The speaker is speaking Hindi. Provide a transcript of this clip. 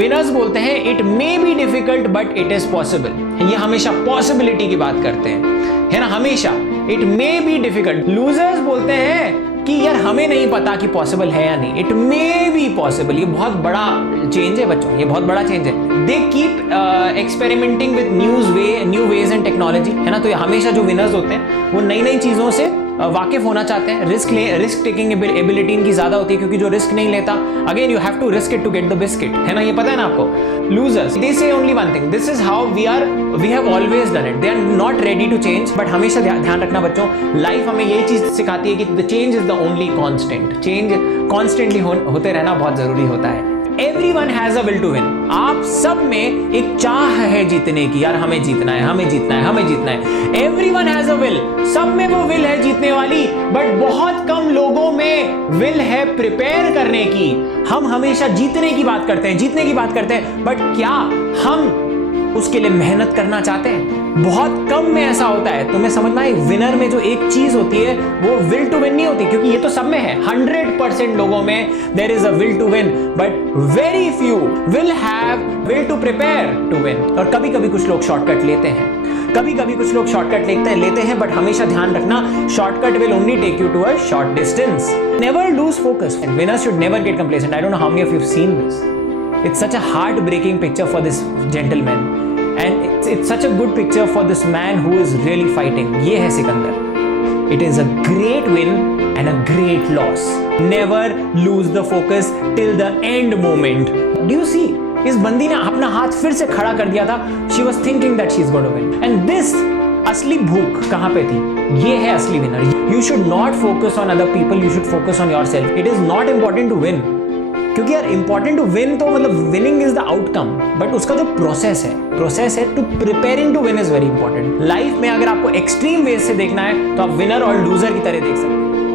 विनर्स बोलते हैं it may be difficult but it is possible. ये हमेशा पॉसिबिलिटी की बात करते हैं, है ना, हमेशा it may be difficult. Losers बोलते हैं कि यार हमें नहीं पता कि पॉसिबल है या नहीं, इट मे बी पॉसिबल। ये बहुत बड़ा चेंज है बच्चों, ये बहुत बड़ा चेंज है। They keep experimenting with new ways and technology, है ना। तो ये हमेशा जो विनर्स होते हैं वो नई नई चीजों से वाकिफ होना चाहते हैं। रिस्क टेकिंग एबिलिटी इनकी ज्यादा होती है, क्योंकि जो रिस्क नहीं लेता, again you have to risk it to get the biscuit, है ना, ये पता है ना आपको। Losers they say only one thing, this is how we have always done it, they are not ready to change. But हमेशा ध्यान रखना बच्चों, लाइफ हमें यही चीज सिखाती है कि the change is the only constant. Change constantly होते रहना बहुत जरूरी होता है। Everyone has a will to win। आप सब में एक चाह है जीतने की, यार हमें जीतना है, हमें जीतना है, हमें जीतना है। Everyone has a will, सब में वो विल है जीतने वाली, बट बहुत कम लोगों में विल है प्रिपेयर करने की। हम हमेशा जीतने की बात करते हैं, जीतने की बात करते हैं, बट क्या हम उसके लिए मेहनत करना चाहते हैं? बहुत कम में ऐसा होता है। तुम्हें समझना है, विनर में जो एक चीज होती है वो विल टू विन नहीं होती, क्योंकि ये तो सब में है। 100% लोगों में there is a will to win, but very few will have will to prepare to win. और कभी कभी कुछ लोग शॉर्टकट लेते हैं, कभी कभी कुछ लोग शॉर्टकट लेते हैं, बट हमेशा ध्यान रखना, shortcut will only take you to a short distance. Never lose focus and winners should never get complacent. I don't know how many of you have seen this. It's such a heart-breaking picture for this gentleman, and it's such a good picture for this man who is really fighting. ये है Sikandar. It is a great win and a great loss. Never lose the focus till the end moment. Do you see? इस बंदी ने अपना हाथ फिर से खड़ा कर दिया था। She was thinking that she's going to win. And this असली भूख कहाँ पे थी? ये है असली winner. You should not focus on other people. You should focus on yourself. It is not important to win. क्योंकि यार इंपॉर्टेंट टू विन तो मतलब winning is the outcome, but उसका जो प्रोसेस है to preparing to win is very important. Life में अगर आपको एक्सट्रीम वेज से देखना है तो आप विनर और लूजर की तरह देख सकते हैं।